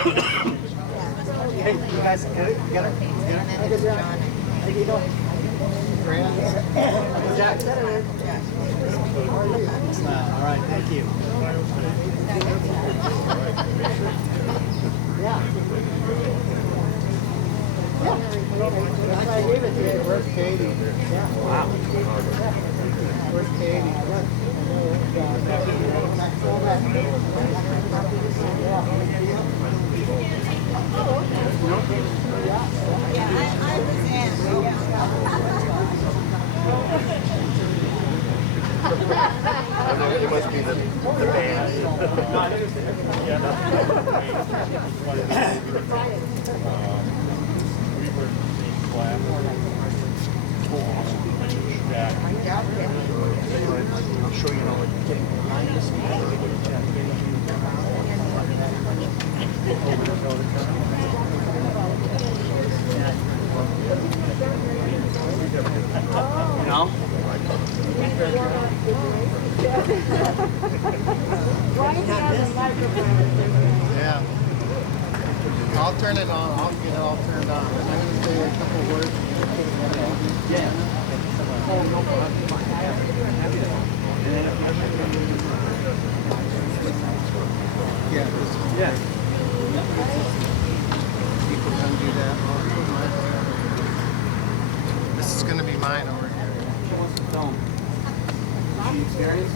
Hey, you guys get it? Get it? Get it? How you doing? Jack. All right, thank you. Yeah. That's why I gave it to you. Where's Katie? Yeah. Wow. Where's Katie? It must be the band. I'll show you how it's getting behind the No? Yeah. I'll turn it on. I'll get it all turned on. I'm going to say a couple words. Yeah. Yeah. Yeah. People come do that. This is going to be mine over here. Film. Experience?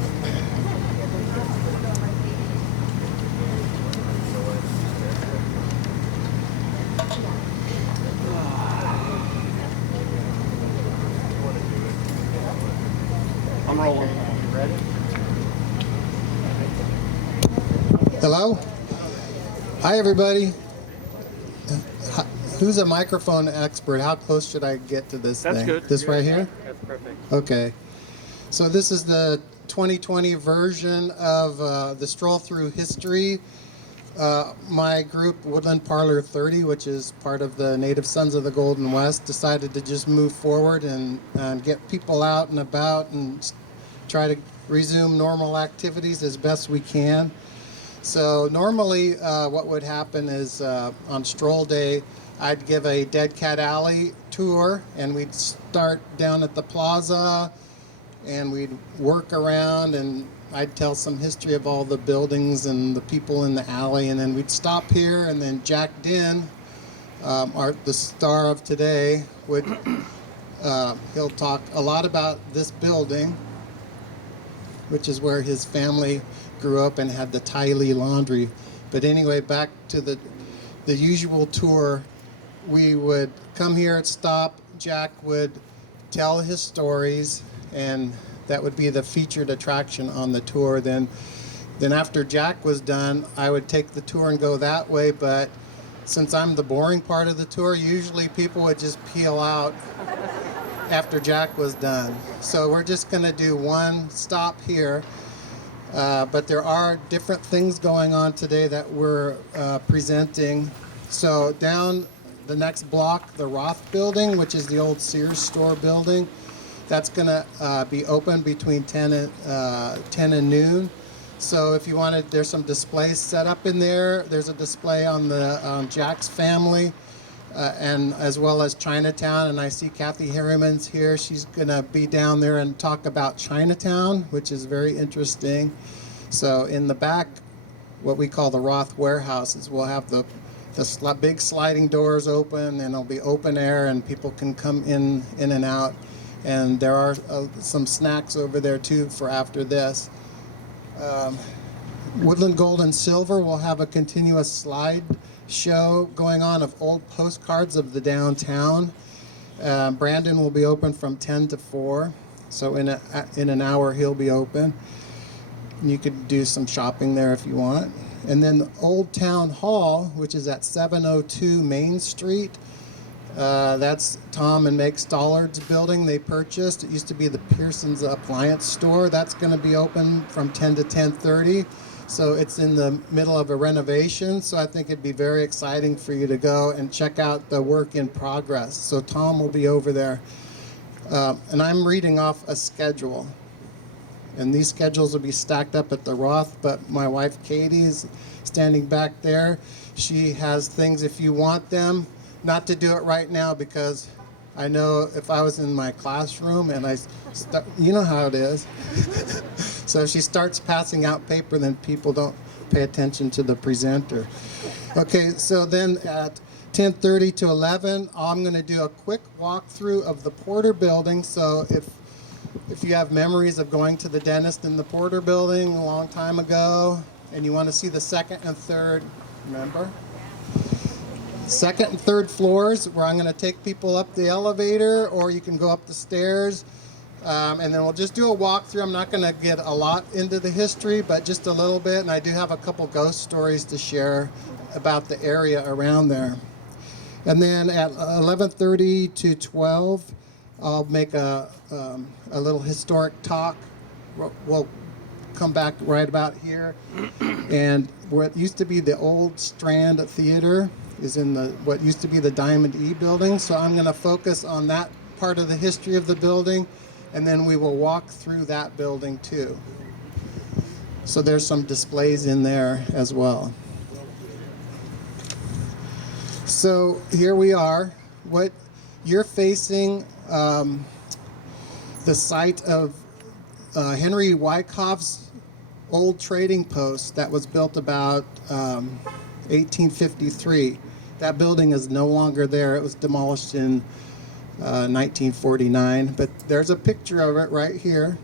I'm rolling. Ready? Hello? Hi, everybody. Who's a microphone expert? How close should I get to this thing? That's good. This right here? That's perfect. Okay. So this is the 2020 version of the Stroll Through History. My group, Woodland Parlor 30, which is part of the Native Sons of the Golden West, decided to just move forward and get people out and about and try to resume normal activities as best we can. So normally what would happen is on Stroll Day, I'd give a Deadcat Alley tour, and we'd start down at the plaza, and we'd work around, and I'd tell some history of all the buildings and the people in the alley, and then we'd stop here, and then Jack Dinn, the star of today, would he'll talk a lot about this building, which is where his family grew up and had the Tylee laundry. But anyway, back to the usual tour. We would come here and stop. Jack would tell his stories, and that would be the featured attraction on the tour. Then after Jack was done, I would take the tour and go that way, but since I'm the boring part of the tour, usually people would just peel out after Jack was done. So we're just going to do one stop here, but there are different things going on today that we're presenting. So down the next block, the Roth building, which is the old Sears store building, that's going to be open between 10 and noon. So if you wanted, there's some displays set up in there. There's a display on the Jack's family, and as well as Chinatown. And I see Kathy Harriman's here. She's going to be down there and talk about Chinatown, which is very interesting. So in the back, what we call the Roth warehouses, we'll have the big sliding doors open, and it'll be open air, and people can come in and out. And there are some snacks over there too for after this. Woodland Gold and Silver will have a continuous slide show going on of old postcards of the downtown. Brandon will be open from 10 to 4, so in an hour he'll be open. And you could do some shopping there if you want. And then the Old Town Hall, which is at 702 Main Street. That's Tom and Meg Stollard's building they purchased. It used to be the Pearson's Appliance Store. That's going to be open from 10 to 10:30. So it's in the middle of a renovation. So I think it'd be very exciting for you to go and check out the work in progress. So Tom will be over there. And I'm reading off a schedule. And these schedules will be stacked up at the Roth, but my wife Katie's standing back there. She has things if you want them. Not to do it right now because I know if I was in my classroom and you know how it is. So if she starts passing out paper, then people don't pay attention to the presenter. Okay, so then at 10:30 to 11, I'm going to do a quick walkthrough of the Porter Building. So if you have memories of going to the dentist in the Porter Building a long time ago, and you want to see the second and third, remember? Second and third floors, where I'm going to take people up the elevator, or you can go up the stairs, and then we'll just do a walkthrough. I'm not going to get a lot into the history, but just a little bit, and I do have a couple ghost stories to share about the area around there. And then at 11:30 to 12, I'll make a little historic talk. We'll come back right about here. And what used to be the old Strand Theater is in what used to be the Diamond E building. So I'm going to focus on that part of the history of the building, and then we will walk through that building too. So there's some displays in there as well. So here we are. What you're facing, the site of Henry Wyckoff's old trading post that was built about 1853. That building is no longer there. It was demolished in 1949, but there's a picture of it right here.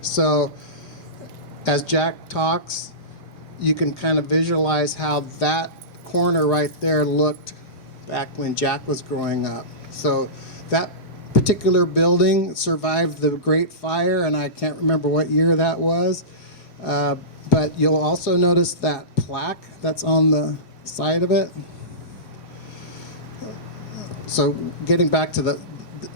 So as Jack talks, you can kind of visualize how that corner right there looked back when Jack was growing up. So that particular building survived the Great Fire, and I can't remember what year that was. But you'll also notice that plaque that's on the side of it. So getting back to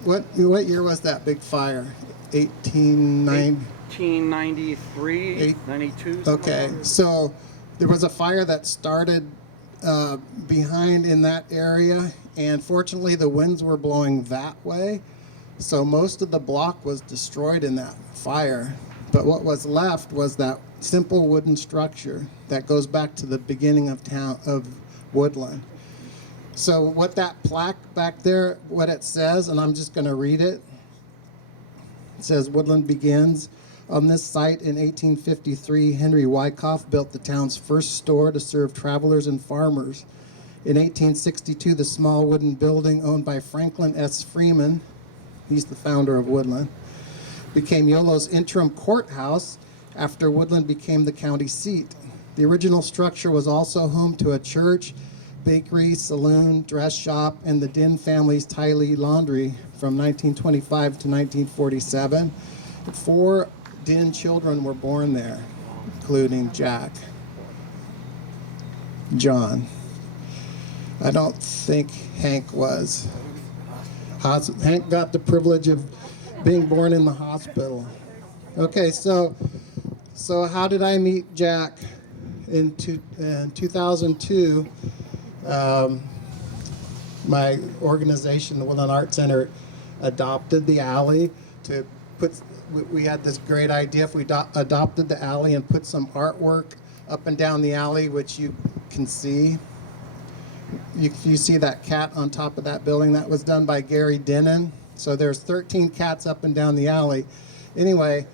what year was that big fire? 1893, 92. Okay, so there was a fire that started behind in that area, and fortunately the winds were blowing that way, so most of the block was destroyed in that fire. But what was left was that simple wooden structure that goes back to the beginning of Woodland. So what that plaque back there, what it says, and I'm just going to read it. It says, Woodland begins. On this site in 1853, Henry Wyckoff built the town's first store to serve travelers and farmers. In 1862, the small wooden building owned by Franklin S. Freeman, he's the founder of Woodland, became Yolo's interim courthouse after Woodland became the county seat. The original structure was also home to a church, bakery, saloon, dress shop, and the Dinn family's Tiley laundry from 1925 to 1947. 4 Dinn children were born there, including Jack. John. I don't think Hank was. Hank got the privilege of being born in the hospital. Okay, so how did I meet Jack? In 2002, my organization, the Woodland Art Center, adopted the alley to put. We had this great idea if we adopted the alley and put some artwork up and down the alley, which you can see. You see that cat on top of that building, that was done by Gary Denon. So there's 13 cats up and down the alley. Anyway,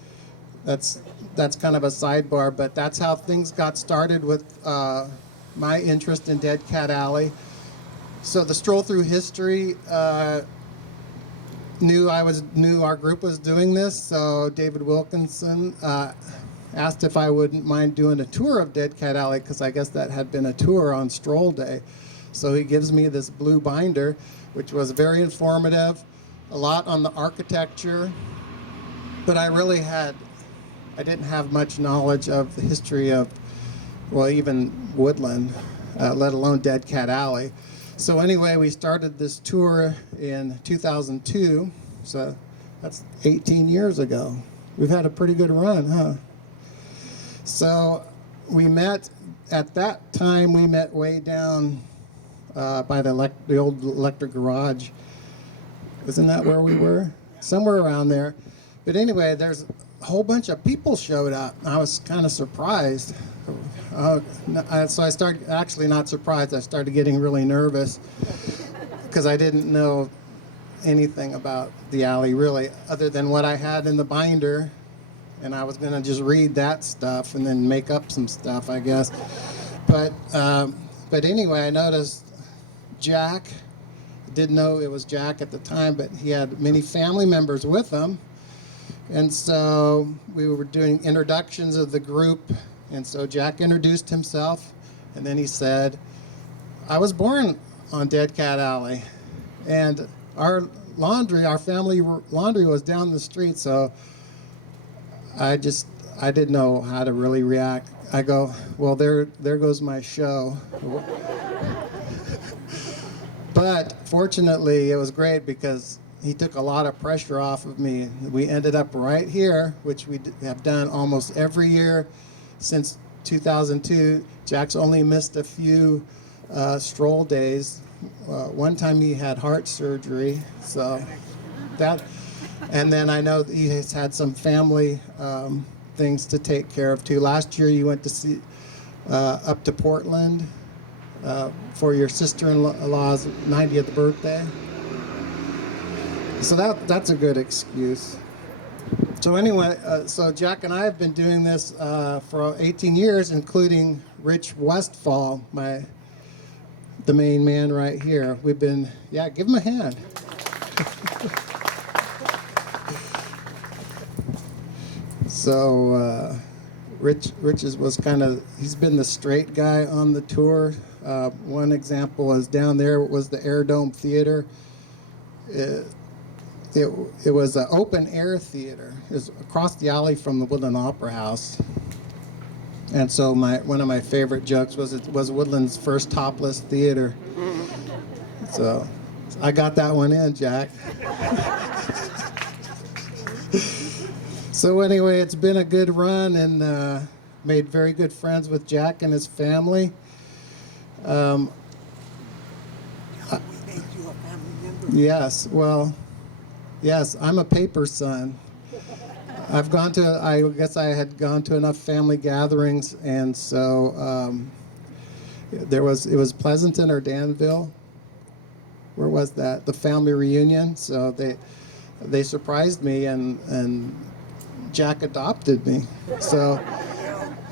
that's kind of a sidebar, but that's how things got started with my interest in Deadcat Alley. So the stroll through history, knew our group was doing this, so David Wilkinson asked if I wouldn't mind doing a tour of Deadcat Alley, because I guess that had been a tour on stroll day. So he gives me this blue binder, which was very informative, a lot on the architecture, but I didn't have much knowledge of the history of, well, even Woodland, let alone Deadcat Alley. So anyway, we started this tour in 2002, so that's 18 years ago. We've had a pretty good run, huh? So at that time, we met way down by the old electric garage. Isn't that where we were? Somewhere around there. But anyway, there's a whole bunch of people showed up. I was kind of surprised. So I started, actually not surprised, I started getting really nervous because I didn't know anything about the alley really, other than what I had in the binder. And I was going to just read that stuff and then make up some stuff, I guess. But anyway, I noticed Jack. Didn't know it was Jack at the time, but he had many family members with him. And so we were doing introductions of the group. And so Jack introduced himself. And then he said, I was born on Deadcat Alley. And our family laundry was down the street. So I didn't know how to really react. I go, well, there goes my show. But fortunately, it was great because he took a lot of pressure off of me. We ended up right here, which we have done almost every year since 2002. Jack's only missed a few stroll days. One time he had heart surgery, so that. And then I know that he has had some family things to take care of too. Last year you went to see up to Portland for your sister-in-law's 90th birthday. So that's a good excuse. So anyway, so Jack and I have been doing this for 18 years, including Rich Westfall, the main man right here. We've been, yeah, give him a hand. So Rich was he's been the straight guy on the tour. One example is down there was the Air Dome Theater. It was an open air theater. It was across the alley from the Woodland Opera House. And so one of my favorite jokes was it was Woodland's first topless theater. So I got that one in, Jack. So anyway, it's been a good run, and made very good friends with Jack and his family. We made you a family member. Yes, well, yes, I'm a paper son. I guess I had gone to enough family gatherings, and so it was Pleasanton or Danville. Where was that? The family reunion. So they surprised me, and Jack adopted me. So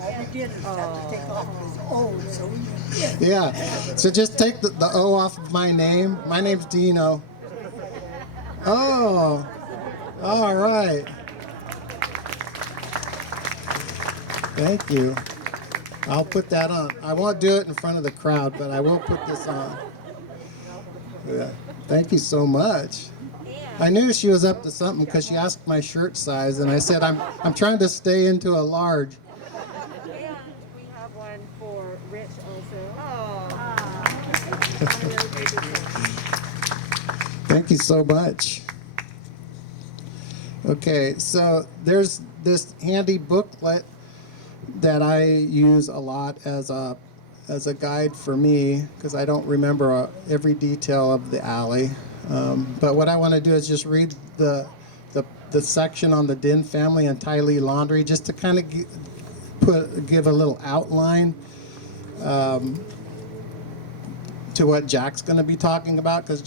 All we did is have to take off his O, so we did. yeah. So just take the O off of my name. My name's Dino. Oh, all right. Thank you. I'll put that on. I won't do it in front of the crowd, but I will put this on. Yeah. Thank you so much. I knew she was up to something because she asked my shirt size, and I said I'm trying to stay into a large. And we have one for Rich also. Thank you so much. Okay, so there's this handy booklet that I use a lot as a guide for me because I don't remember every detail of the alley. But what I want to do is just read the section on the Din family and Ty Lee Laundry, just to kind of give a little outline to what Jack's going to be talking about. Because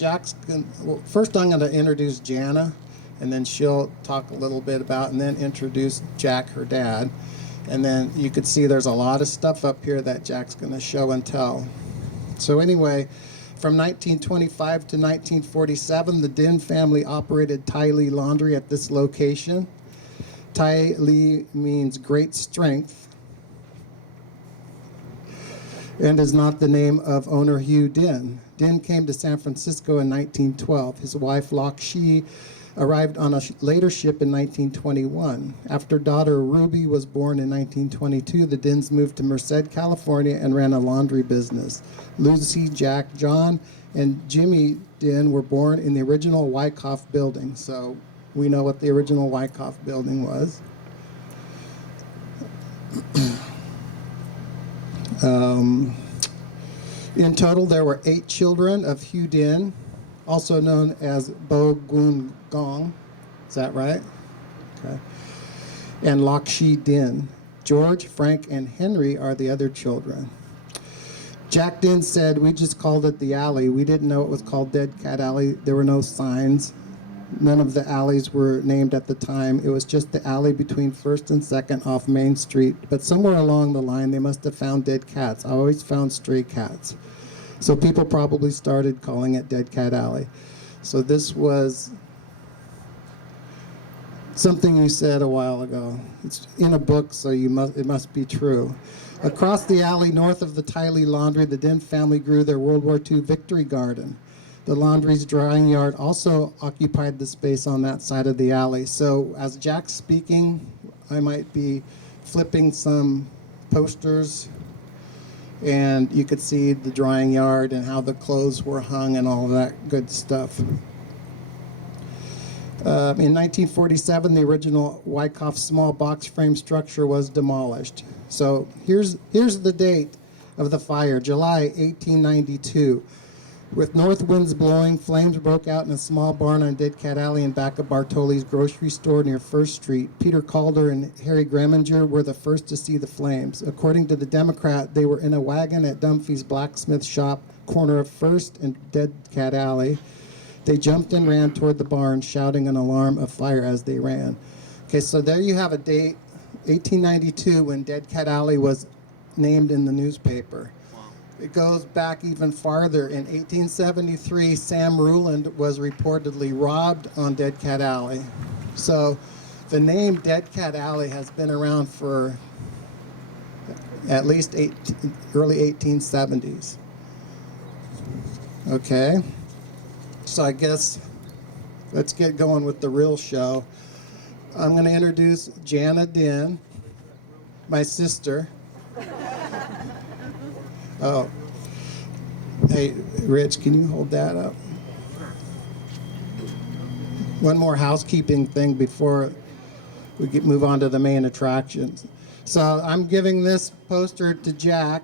first I'm going to introduce Jana, and then she'll talk a little bit about, and then introduce Jack, her dad. And then you can see there's a lot of stuff up here that Jack's going to show and tell. So anyway, from 1925 to 1947, the Din family operated Ty Lee Laundry at this location. Ty Lee means great strength and is not the name of owner Hugh Din. Din came to San Francisco in 1912. His wife, Lok Shi, arrived on a later ship in 1921. After daughter Ruby was born in 1922, the Dins moved to Merced, California, and ran a laundry business. Lucy, Jack, John, and Jimmy Din were born in the original Wyckoff building. So we know what the original Wyckoff building was. In total, there were 8 children of Hugh Din, also known as Bo Gun Gong. Is that right? Okay. and Lakshmi Din. George, Frank, and Henry are the other children. Jack Din said, "We just called it the alley. We didn't know it was called Deadcat Alley. There were no signs. None of the alleys were named at the time. It was just the alley between 1st and 2nd off Main Street. But somewhere along the line, they must have found dead cats. I always found stray cats. So people probably started calling it Deadcat Alley." So this was something you said a while ago. It's in a book, so it must be true. Across the alley north of the Tiley Laundry, the Din family grew their World War II Victory Garden. The laundry's drying yard also occupied the space on that side of the alley. So as Jack's speaking, I might be flipping some posters, and you could see the drying yard and how the clothes were hung and all of that good stuff. In 1947, the original Wyckoff small box frame structure was demolished. So here's the date of the fire, July 1892. With north winds blowing, flames broke out in a small barn on Deadcat Alley in back of Bartoli's grocery store near 1st Street. Peter Calder and Harry Greminger were the first to see the flames. According to the Democrat, they were in a wagon at Dunphy's blacksmith shop, corner of 1st and Deadcat Alley. They jumped and ran toward the barn, shouting an alarm of fire as they ran. Okay, so there you have a date, 1892, when Deadcat Alley was named in the newspaper. It goes back even farther. In 1873, Sam Ruland was reportedly robbed on Deadcat Alley. So the name Deadcat Alley has been around for at least early 1870s. Okay, so I guess let's get going with the real show. I'm going to introduce Jana Din, my sister. Oh, hey, Rich, can you hold that up? One more housekeeping thing before we move on to the main attractions. So I'm giving this poster to Jack.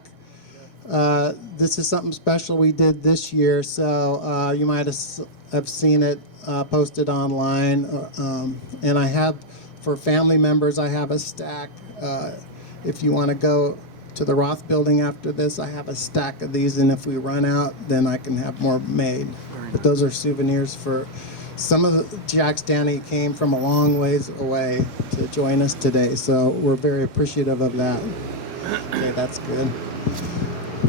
This is something special we did this year, so you might have seen it posted online. And I have, for family members, I have a stack. If you want to go to the Roth building after this, I have a stack of these, and if we run out, then I can have more made. But those are souvenirs for some of Jack's Danny came from a long ways away to join us today, so we're very appreciative of that. Okay, that's good.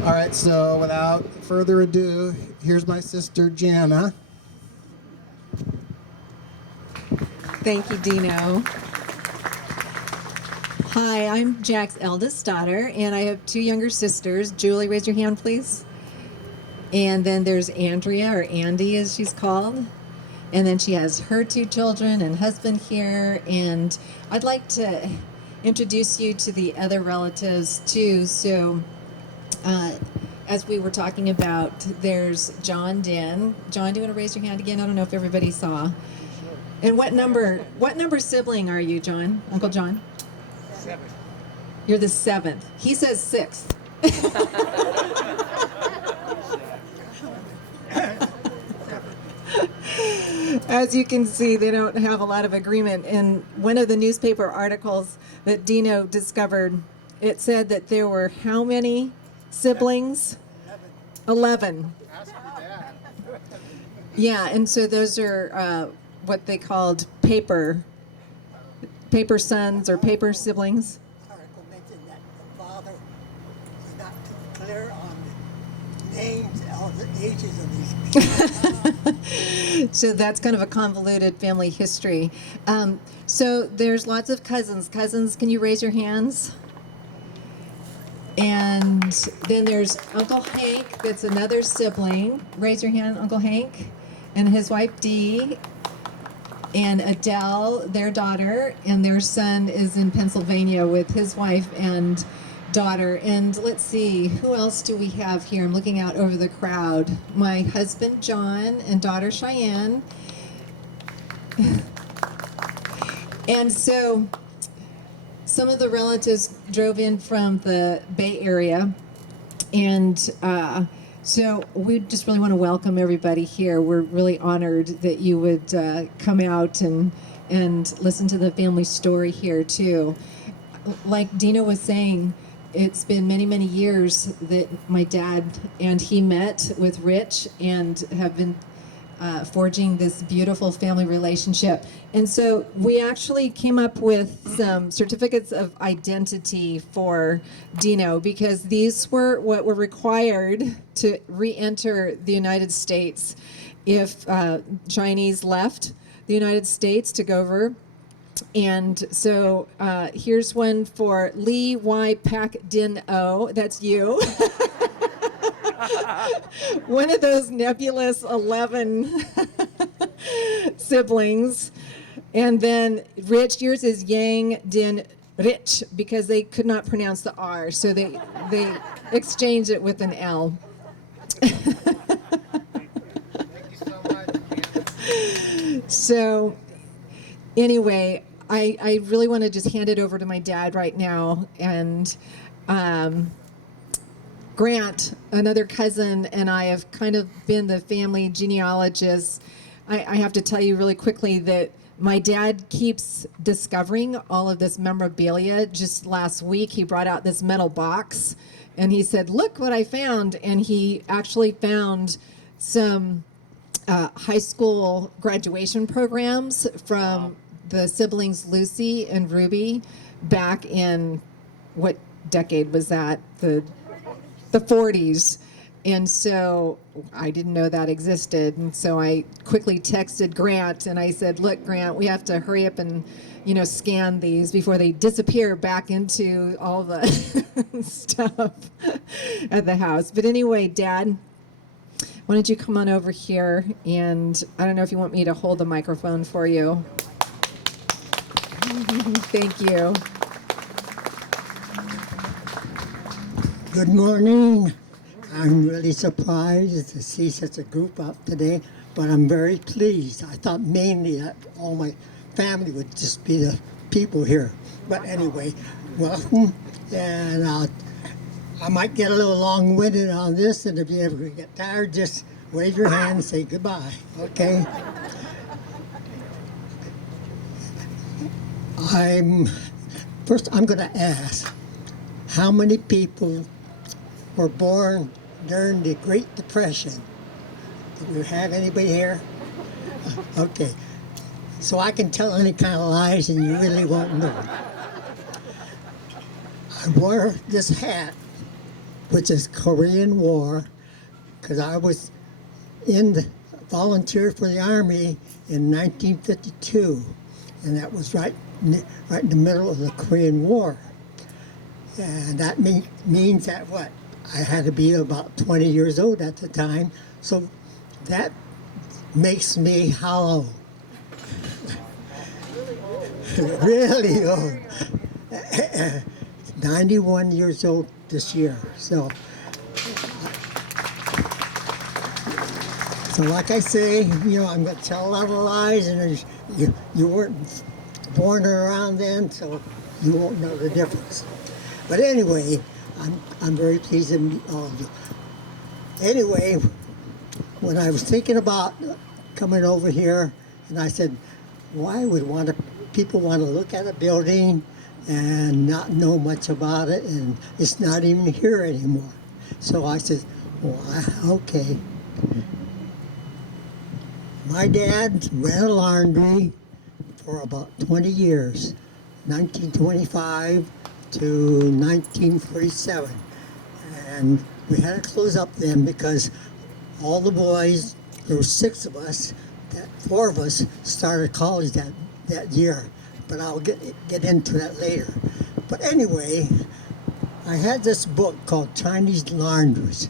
All right, so without further ado, here's my sister Jana. Thank you, Dino. Hi, I'm Jack's eldest daughter, and I have two younger sisters. Julie, raise your hand, please. And then there's Andrea, or Andy as she's called. And then she has her two children and husband here. And I'd like to introduce you to the other relatives too. So as we were talking about, there's John Din. John, do you want to raise your hand again? I don't know if everybody saw. And what number sibling are you, John? Uncle John? 7. You're the 7th. He says 6th. As you can see, they don't have a lot of agreement. In one of the newspaper articles that Dino discovered, it said that there were how many siblings? 11. Yeah, and so those are what they called paper sons or paper siblings. Article mentioned that the father was not too clear on the names or the ages of these people. So that's kind of a convoluted family history. So there's lots of cousins. Cousins, can you raise your hands? And then there's Uncle Hank, that's another sibling. Raise your hand, Uncle Hank. And his wife Dee. And Adele, their daughter, and their son is in Pennsylvania with his wife and daughter. And let's see, who else do we have here? I'm looking out over the crowd. My husband, John, and daughter, Cheyenne. And so some of the relatives drove in from the Bay Area. And so we just really want to welcome everybody here. We're really honored that you would come out and and listen to the family story here too. Like Dina was saying, it's been many, many years that my dad and he met with Rich and have been forging this beautiful family relationship. And so we actually came up with some certificates of identity for Dino because these were what were required to re-enter the United States if Chinese left the United States to go over. And so here's one for Lee Y. Pac Din O. That's you. One of those nebulous 11 siblings. And then Rich, yours is Yang Din Rich because they could not pronounce the R. So they exchanged it with an L. So anyway, I really want to just hand it over to my dad right now. And Grant, another cousin, and I have kind of been the family genealogists. I have to tell you really quickly that my dad keeps discovering all of this memorabilia. Just last week, he brought out this metal box, and he said, "Look what I found." And he actually found some high school graduation programs from the siblings Lucy and Ruby back in, what decade was that? The 40s. And so I didn't know that existed. And so I quickly texted Grant and I said, "Look, Grant, we have to hurry up and, scan these before they disappear back into all the stuff at the house." But anyway, Dad, why don't you come on over here? And I don't know if you want me to hold the microphone for you. Thank you. Good morning. I'm really surprised to see such a group out today, but I'm very pleased. I thought mainly that all my family would just be the people here. But anyway, welcome. And I might get a little long-winded on this, and if you ever get tired, just wave your hand and say goodbye, okay? First, I'm going to ask, how many people were born during the Great Depression? Do we have anybody here? Okay. So I can tell any kind of lies and you really won't know. I wore this hat, which is Korean War, because I was volunteered for the Army in 1952, and that was right in the middle of the Korean War. And that means that what? I had to be about 20 years old at the time, so that makes me how old? Really old. 91 years old this year. So like I say, I'm going to tell a lot of lies, and you weren't born around then, so you won't know the difference. But anyway, I'm very pleased to meet all of you. Anyway, when I was thinking about coming over here, and I said, why would people want to look at a building and not know much about it, and it's not even here anymore? So I said, well, okay. My dad ran a laundry for about 20 years, 1925 to 1947. And we had to close up then because all the boys, there were 6 of us, 4 of us started college that year. But I'll get into that later. But anyway, I had this book called Chinese Laundries.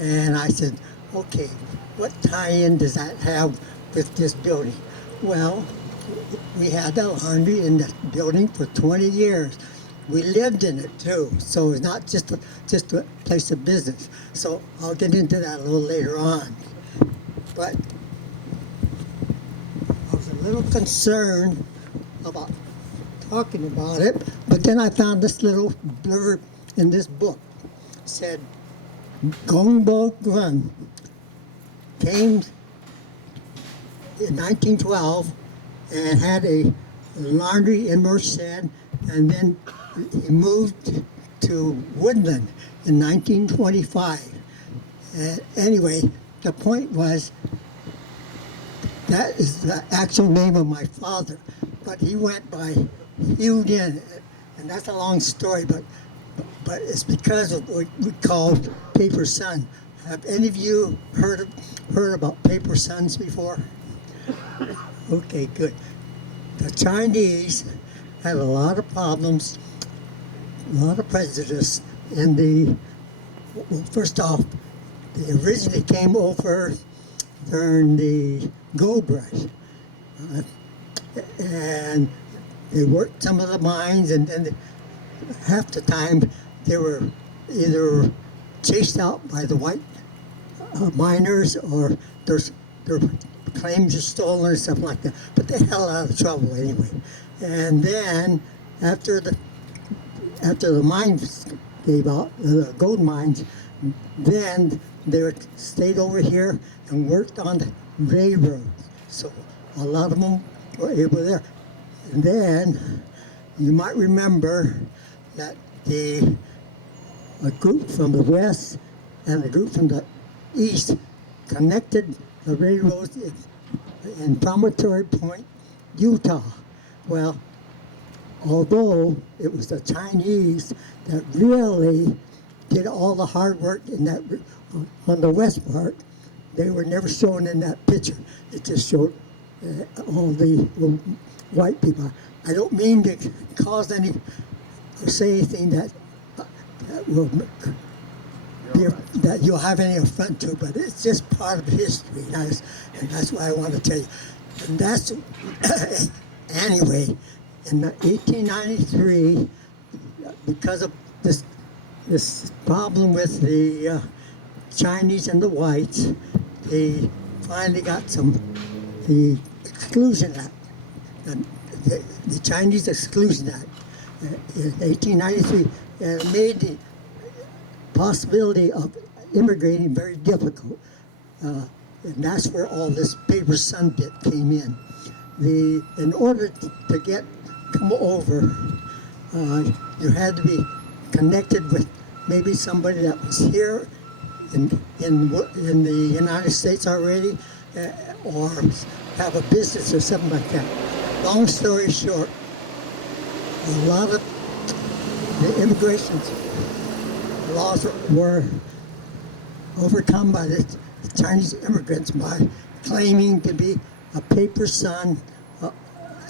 And I said, okay, what tie-in does that have with this building? Well, we had the laundry in the building for 20 years. We lived in it too, so it's not just a place of business. So I'll get into that a little later on. But I was a little concerned about talking about it, but then I found this little blurb in this book. It said, Gongbo Gun came in 1912 and had a laundry in Merced, and then he moved to Woodland in 1925. Anyway, the point was, that is the actual name of my father, but he went by Woodland, and that's a long story, but it's because of what we call Paper Sun. Have any of you heard about Paper Suns before? Okay, good. The Chinese had a lot of problems, a lot of prejudice in well, first off, they originally came over during the gold rush. And they worked some of the mines, and then half the time they were either chased out by the white miners, or their claims are stolen or something like that. But they had a lot of trouble anyway. And then after the mines gave out, the gold mines, then they stayed over here and worked on the railroads. So a lot of them were able there. And then you might remember that a group from the west and a group from the east connected the railroads in Promontory Point, Utah. Well, although it was the Chinese that really did all the hard work in that on the west part, they were never shown in that picture. It just showed all the white people. I don't mean to cause any or say anything that will that you'll have any affront to, but it's just part of history, and that's why I want to tell you. And that's anyway. In 1893, because of this problem with the Chinese and the whites, they finally got the Exclusion Act, the Chinese Exclusion Act in 1893, and it made the possibility of immigrating very difficult. And that's where all this Paper Sun bit came in. In order to come over, you had to be connected with maybe somebody that was here in the United States already, or have a business or something like that. Long story short, a lot of the immigration laws were overcome by the Chinese immigrants by claiming to be a paper son,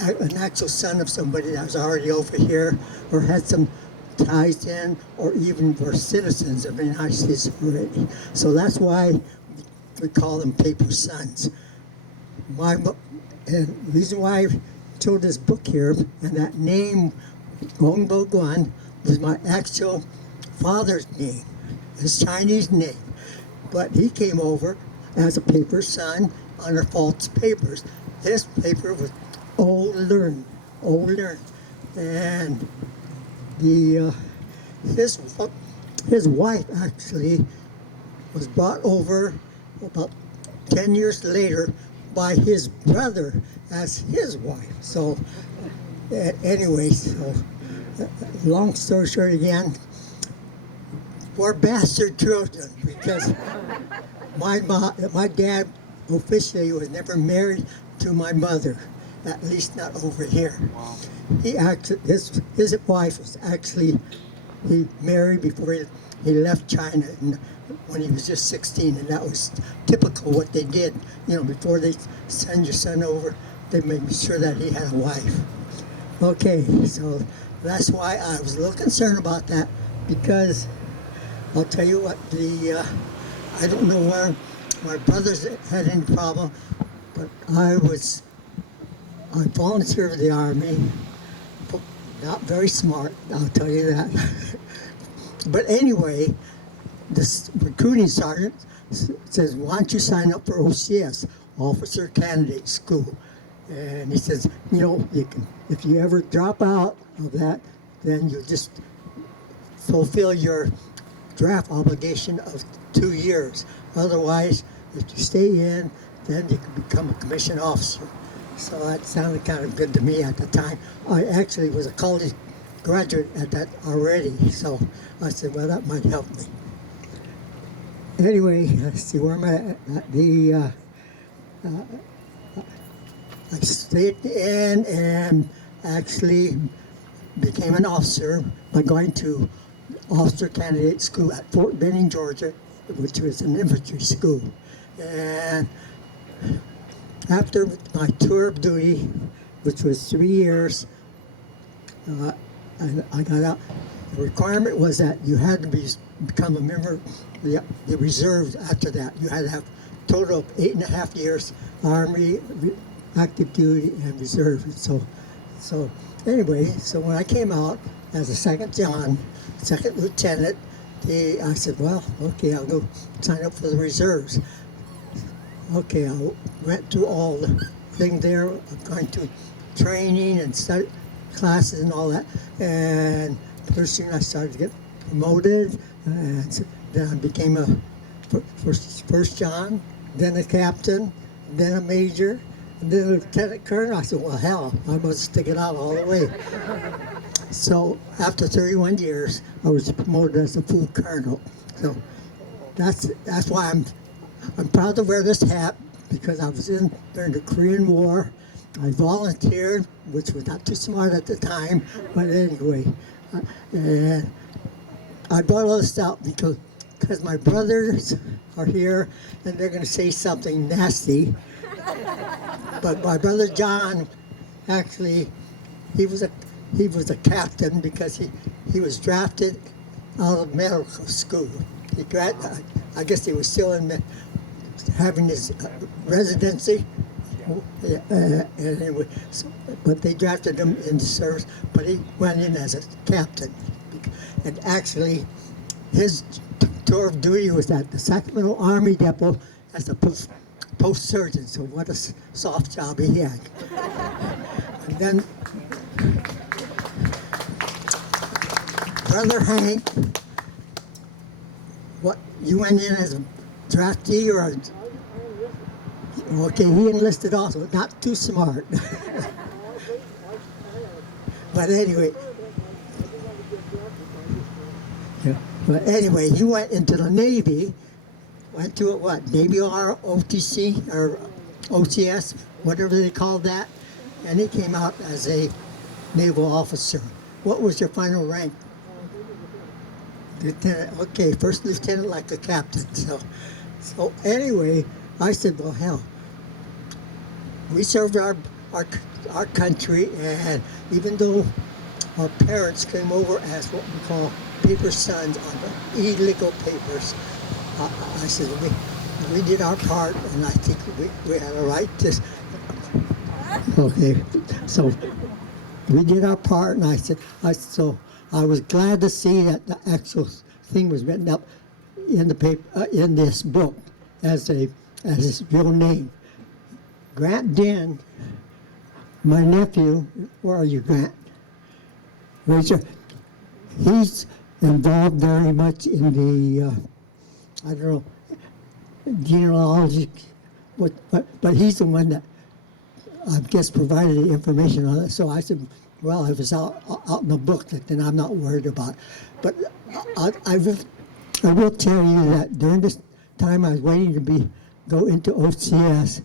an actual son of somebody that was already over here, or had some ties in, or even were citizens of the United States already. So that's why we call them paper sons. And the reason why I chose this book here, and that name, Gong Bo Guan, was my actual father's name, his Chinese name. But he came over as a paper son under false papers. His paper was Old Learn. And his wife actually was brought over about 10 years later by his brother as his wife. So anyway, long story short again, we're bastard children, because my dad officially was never married to my mother, at least not over here. Wow. His wife was actually, he married before he left China when he was just 16, and that was typical what they did. You know, before they send your son over, they made sure that he had a wife. Okay, so that's why I was a little concerned about that, because I'll tell you what, I don't know where my brothers had any problem, but I volunteered for the Army. Not very smart, I'll tell you that. But anyway, this recruiting sergeant says, why don't you sign up for OCS, Officer Candidate School? And he says, you know, if you ever drop out of that, then you'll just fulfill your draft obligation of 2 years. Otherwise, if you stay in, then you can become a commissioned officer. So that sounded kind of good to me at the time. I actually was a college graduate at that already, so I said, well, that might help me. Anyway, let's see, where am I at? I stayed at the end and actually became an officer by going to officer candidate school at Fort Benning, Georgia, which was an infantry school. And after my tour of duty, which was 3 years, I got out. The requirement was that you had to become a member of the reserves after that. You had to have a total of 8.5 years Army, active duty, and reserve. So anyway, so when I came out as a second lieutenant, I said, well, okay, I'll go sign up for the reserves. Okay, I went through all the things there, going to training and study classes and all that, and pretty soon I started to get promoted, and so then I became a first John, then a captain, then a major, and then a lieutenant colonel. I said, well, hell, I must stick it out all the way. So after 31 years, I was promoted as a full colonel. So that's why I'm proud to wear this hat, because I was in during the Korean War. I volunteered, which was not too smart at the time, but anyway. And I brought all this out because my brothers are here and they're going to say something nasty. But my brother John, actually, he was a captain because he was drafted out of medical school. I guess he was still having his residency. Anyway, but they drafted him into service, but he went in as a captain. And actually, his tour of duty was at the Sacramento Army Depot as a post surgeon. So what a soft job he had. And then Brother Hank, what, you went in as a draftee or a... Okay, he enlisted also, not too smart. But anyway, he went into the Navy, went to what, Navy ROTC or OCS, whatever they called that, and he came out as a naval officer. What was your final rank? Lieutenant. Okay, first lieutenant like a captain. So anyway, I said, well, hell, we served our country, and even though our parents came over as what we call paper sons on the illegal papers, I said, we did our part, and I think we had a right to... Okay, so we did our part, and I said, so I was glad to see that the actual thing was written up in the paper, in this book, as his real name. Grant Den, my nephew, where are you, Grant? He's involved very much in the, I don't know, genealogy, but he's the one that, I guess, provided the information on it. So I said, well, if it's out in the book, then I'm not worried about it. But I will tell you that during this time I was waiting to go into OCS,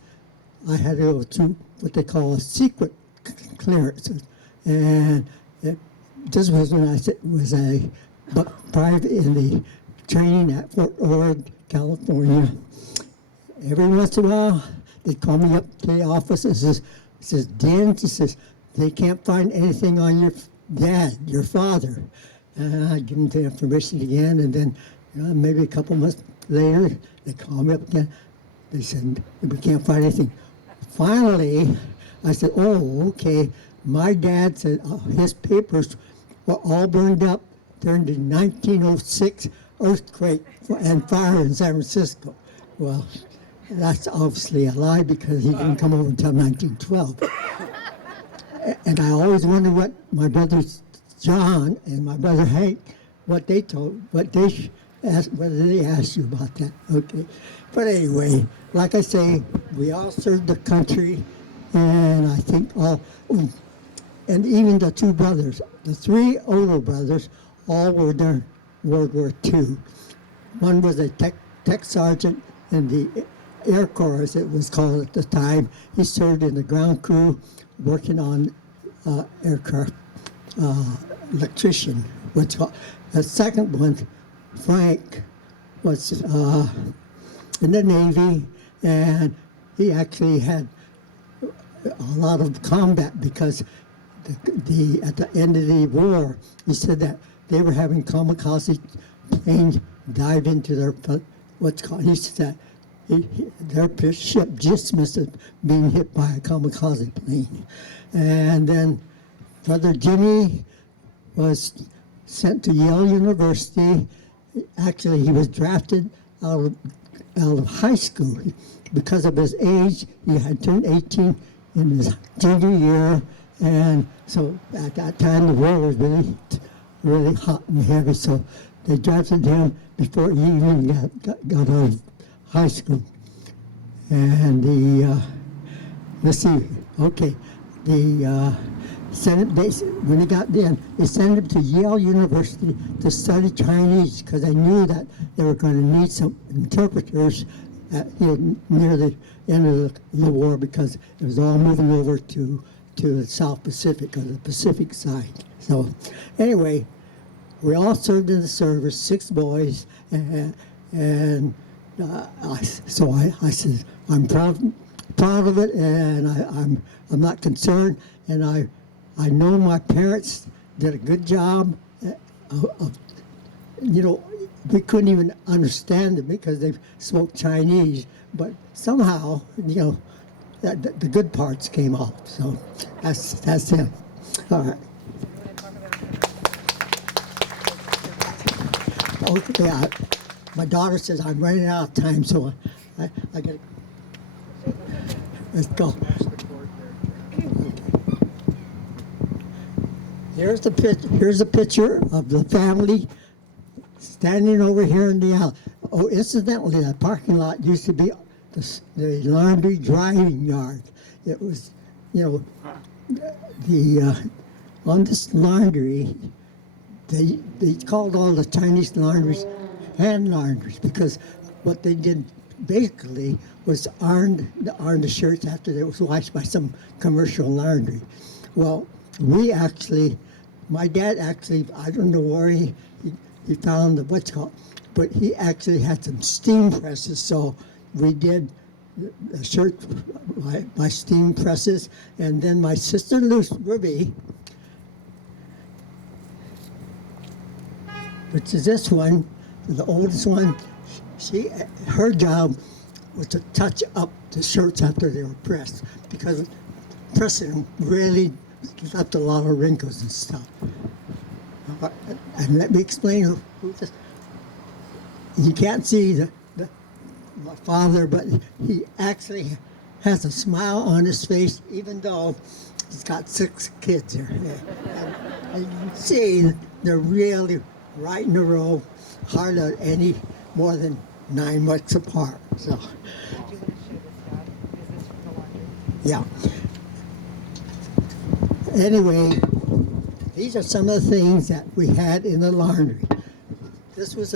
I had to go through what they call a secret clearance. And this was when I was a private in the training at Fort Ord, California. Every once in a while, they'd call me up to the office and says, Dan, she says, they can't find anything on your dad, your father. And I'd give them the information again, and then maybe a couple months later, they call me up again. They said, we can't find anything. Finally, I said, oh, okay. My dad said his papers were all burned up during the 1906 earthquake and fire in San Francisco. Well, that's obviously a lie because he didn't come over until 1912. And I always wondered what my brother John and my brother Hank, whether they asked you about that. Okay. But anyway, like I say, we all served the country, and I think and even the two brothers, the three older brothers, all were during World War II. One was a tech sergeant in the Air Corps, as it was called at the time. He served in the ground crew, working on aircraft, electrician. What's called. The second one, Frank, was in the Navy, and he actually had a lot of combat because at the end of the war, he said that they were having kamikaze planes dive into their he said that their ship just missed it being hit by a kamikaze plane. And then Brother Jimmy was sent to Yale University. Actually, he was drafted out of high school because of his age. He had turned 18 in his junior year, and so at that time the war was really hot and heavy. So they drafted him before he even got out of high school. And let's see, okay, when he got in, they sent him to Yale University to study Chinese because they knew that they were going to need some interpreters near the end of the war, because it was all moving over to the South Pacific, or the Pacific side. So anyway, we all served in the service, 6 boys, and I said, I'm proud of it, and I'm not concerned, and I know my parents did a good job of we couldn't even understand it because they spoke Chinese, but somehow, the good parts came out. So that's it. All right. Okay, my daughter says I'm running out of time, so I got to. Let's go. Here's a picture of the family standing over here in the alley. Oh, incidentally, that parking lot used to be the laundry drying yard. It was, on this laundry, they called all the Chinese laundries hand laundries, because what they did basically was iron the shirts after they was washed by some commercial laundry. Well, my dad actually, I don't know where he found but he actually had some steam presses, so we did the shirt by steam presses. And then my sister Ruby, which is this one, the oldest one, her job was to touch up the shirts after they were pressed, because pressing them really left a lot of wrinkles and stuff. And let me explain who this. You can't see my father, but he actually has a smile on his face, even though he's got 6 kids here. And you can see they're really right in a row, hardly any more than 9 months apart. So, yeah. Anyway, these are some of the things that we had in the laundry. This was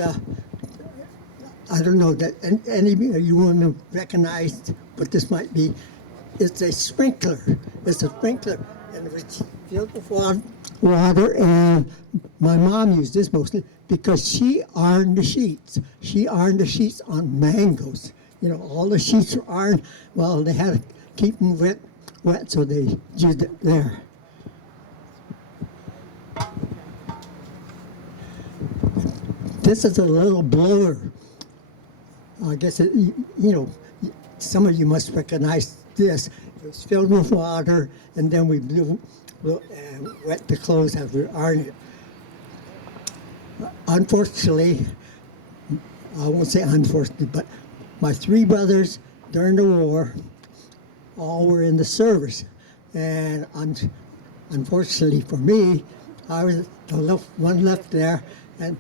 I don't know that any of you women recognize what this might be. It's a sprinkler. It's a sprinkler, and it was filled with water, and my mom used this mostly because she ironed the sheets. She ironed the sheets on mangoes. All the sheets were ironed. Well, they had to keep them wet, so they used it there. This is a little blower. I guess some of you must recognize this. It was filled with water, and then we blew and wet the clothes as we ironed it. Unfortunately, I won't say unfortunately, but my 3 brothers during the war all were in the service, and unfortunately for me, I was the one left there, and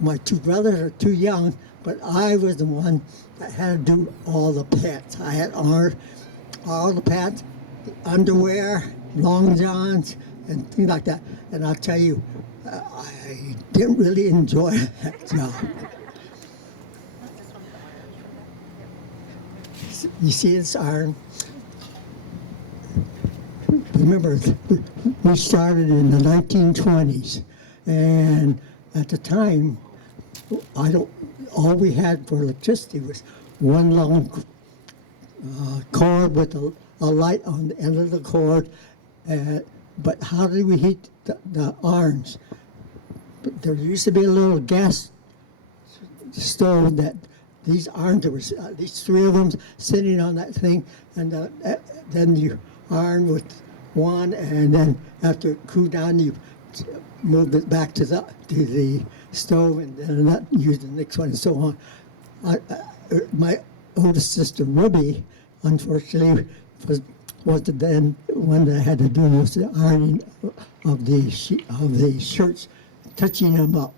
my 2 brothers are too young, but I was the one that had to do all the pets. I had all the pets, underwear, long johns, and things like that. And I'll tell you, I didn't really enjoy that job. You see this iron? Remember, we started in the 1920s, and at the time, all we had for electricity was one long cord with a light on the end of the cord. But how did we heat the irons? There used to be a little gas stove that these irons, there was these three of them sitting on that thing, and then you iron with one, and then after it cooled down, you moved it back to the stove, and then not use the next one, and so on. My oldest sister Ruby, unfortunately, was the then one that had to do most of the ironing of the shirts, touching them up.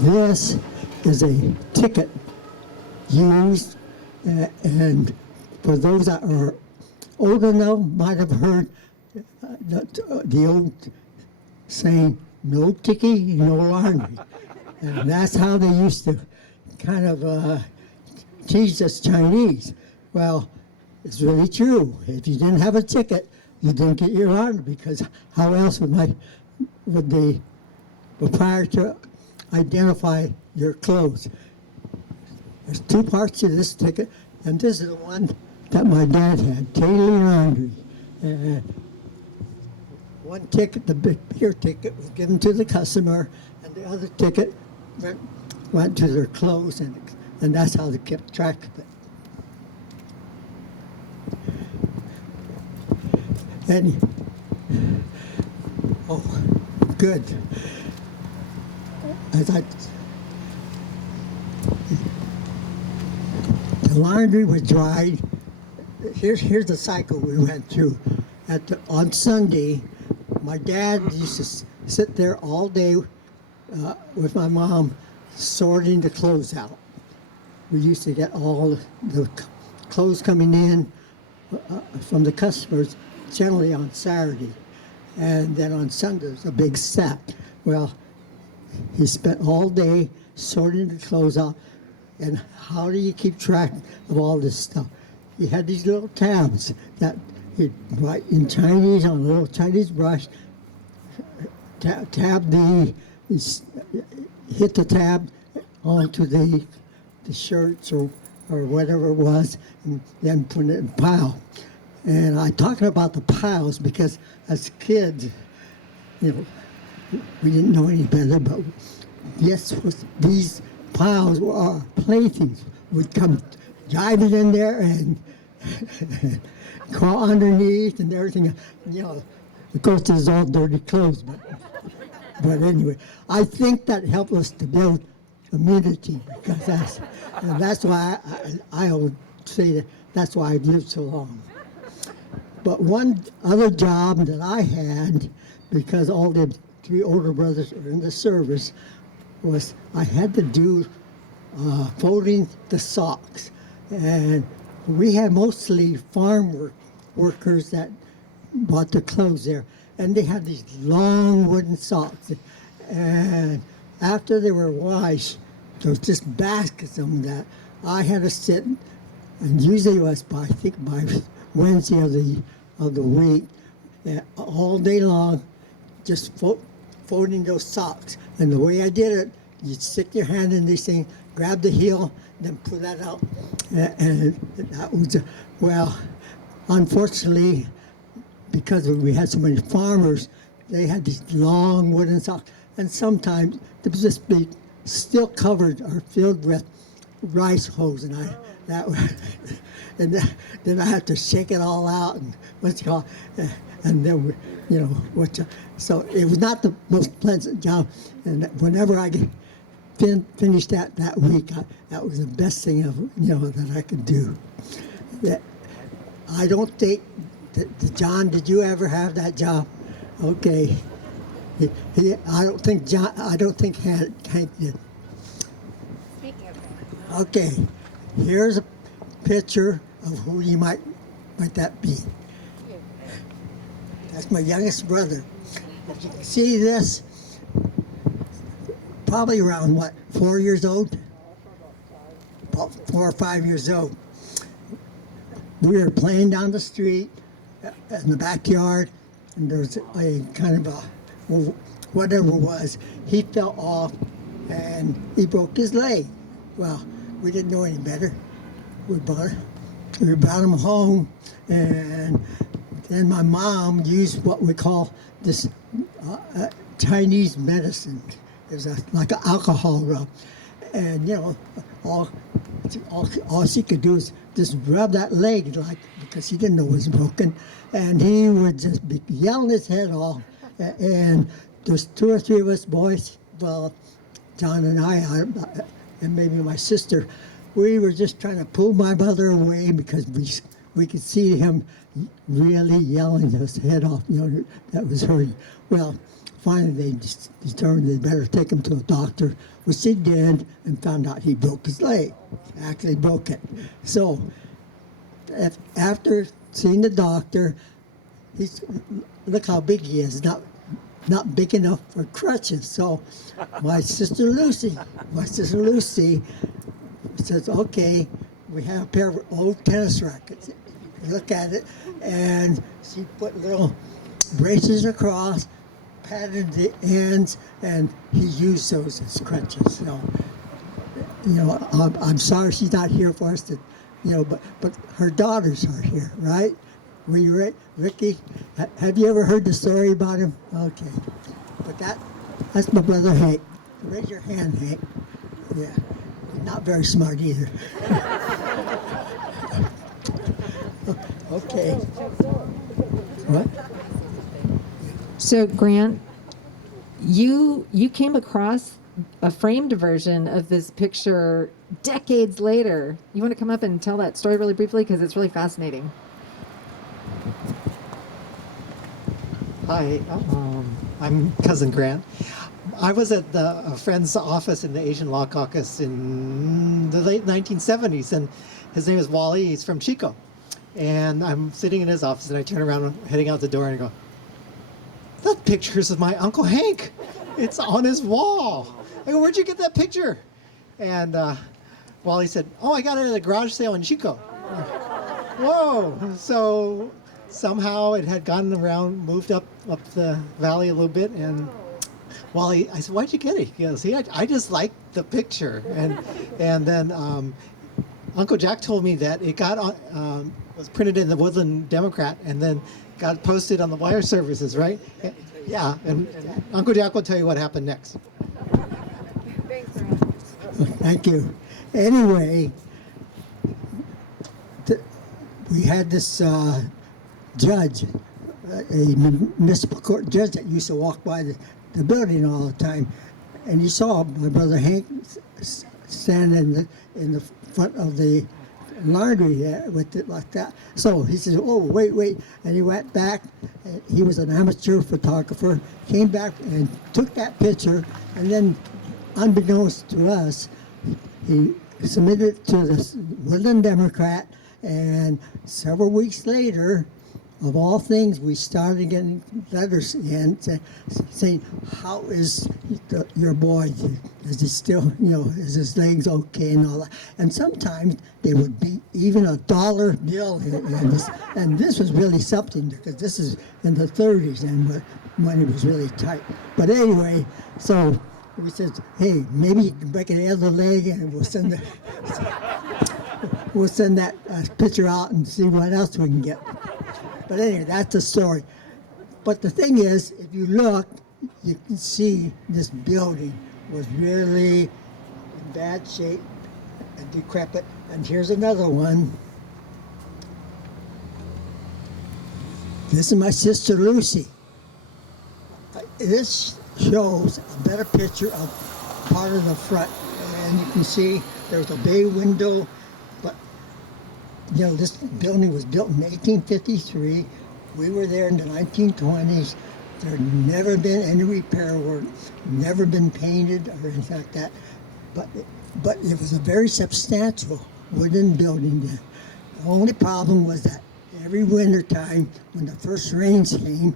This is a ticket used, and for those that are old enough might have heard the old saying, "No ticket, no laundry." And that's how they used to kind of tease us Chinese. Well, it's really true. If you didn't have a ticket, you didn't get your laundry, because how else would the proprietor identify your clothes? There's two parts to this ticket, and this is the one that my dad had, Taylor Laundry. One ticket, the bigger ticket, was given to the customer, and the other ticket went to their clothes, and that's how they kept track of it. And, oh, good. The laundry was dried. Here's the cycle we went through. On Sunday, my dad used to sit there all day with my mom sorting the clothes out. We used to get all the clothes coming in from the customers, generally on Saturday. And then on Sundays, a big sack. Well, he spent all day sorting the clothes out. And how do you keep track of all this stuff? He had these little tabs that he'd write in Chinese on a little Chinese brush, hit the tab onto the shirts or whatever it was, and then put it in a pile. And I'm talking about the piles because as kids, we didn't know any better, but yes, these piles were our playthings. We'd come diving in there and crawl underneath and everything. Of course, there's all dirty clothes, but anyway, I think that helped us to build immunity, because that's why I would say that's why I've lived so long. But one other job that I had, because all the three older brothers were in the service, was I had to do folding the socks. And we had mostly farm workers that bought their clothes there. And they had these long wooden socks. And after they were washed, there was just baskets of them that I had to sit, and usually it was by Wednesday of the week, all day long, just folding those socks. And the way I did it, you'd stick your hand in this thing, grab the heel, then pull that out. And that was, well, unfortunately, because we had so many farmers, they had these long wooden socks. And sometimes they would just be still covered or filled with rice hulls. And then I had to shake it all out and and then so it was not the most pleasant job. And whenever I finished that week, that was the best thing that I could do. I don't think John, did you ever have that job? Okay. I don't think Hank did. Speaking of that, Okay, here's a picture of who you might that be. That's my youngest brother. If you can see this, probably around what, 4 years old? About 4 or 5 years old. We were playing down the street in the backyard, and there's a kind of a, well, whatever it was, he fell off and he broke his leg. Well, we didn't know any better. We brought him home, and then my mom used what we call this Chinese medicine. It was like an alcohol rub, and you know, all she could do is just rub that leg, like, because he didn't know it was broken, and he would just be yelling his head off. And there's 2 or 3 of us boys, well, John and I, and maybe my sister, we were just trying to pull my brother away because we could see him really yelling his head off. You know, that was hurting. Well, finally they determined they better take him to a doctor, which they did, and found out he broke his leg. Actually broke it. So after seeing the doctor, look how big he is. Not big enough for crutches. So my sister Lucy says, okay, we have a pair of old tennis rackets. Look at it, and she put little braces across, padded the ends, and he used those as crutches. So, you know, I'm sorry she's not here for us to, you know, but her daughters are here, right? Were you right, Ricky? Have you ever heard the story about him? Okay, but that's my brother Hank. Raise your hand, Hank. Yeah, not very smart either. Okay. What? So Grant, you came across a framed version of this picture decades later. You want to come up and tell that story really briefly, because it's really fascinating. Hi, I'm Cousin Grant. I was at a friend's office in the Asian Law Caucus in the late 1970s, and his name is Wally. He's from Chico. And I'm sitting in his office, and I turn around, heading out the door, and I go, that picture's of my Uncle Hank. It's on his wall. I go, where'd you get that picture? And Wally said, oh, I got it at a garage sale in Chico. Whoa. So somehow it had gone around, moved up the valley a little bit, and Wally, I said, why'd you get it? He goes, see, I just like the picture. And then Uncle Jack told me that it got on, was printed in the Woodland Democrat and then got posted on the wire services, right? Yeah, and Uncle Jack will tell you what happened next. Thanks, Ron. Thank you. Anyway, we had this judge, a municipal court judge that used to walk by the building all the time, and he saw my brother Hank standing in the front of the laundry there with it like that. So he says, oh, wait, and he went back. He was an amateur photographer, came back and took that picture, and then unbeknownst to us, he submitted it to the Woodland Democrat, and several weeks later, of all things, we started getting letters in saying, how is your boy? Is he still, you know, is his legs okay and all that? And sometimes they would be even $1 bill in this. And this was really something, because this is in the 30s and money was really tight. But anyway, so we said, hey, maybe you can break the other leg and we'll send that picture out and see what else we can get. But anyway, that's the story. But the thing is, if you look, you can see this building was really in bad shape and decrepit. And here's another one. This is my sister Lucy. This shows a better picture of part of the front. And you can see there's a bay window. You know, this building was built in 1853. We were there in the 1920s. There had never been any repair work, never been painted or anything like that. But but it was a very substantial wooden building then. The only problem was that every winter time, when the first rains came,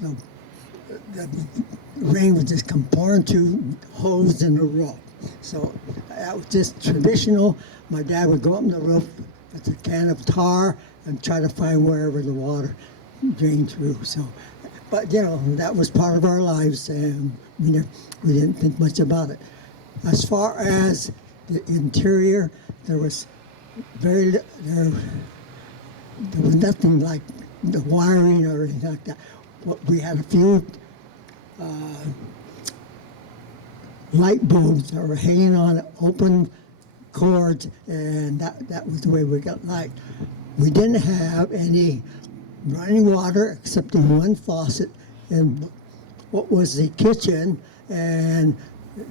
the rain would just come pouring through holes in the roof. So that was just traditional. My dad would go up on the roof with a can of tar and try to find wherever the water drained through. So, but that was part of our lives, and we didn't think much about it. As far as the interior, there was nothing like the wiring or anything like that. We had a few light bulbs that were hanging on open cords, and that was the way we got light. We didn't have any running water except in one faucet in what was the kitchen, and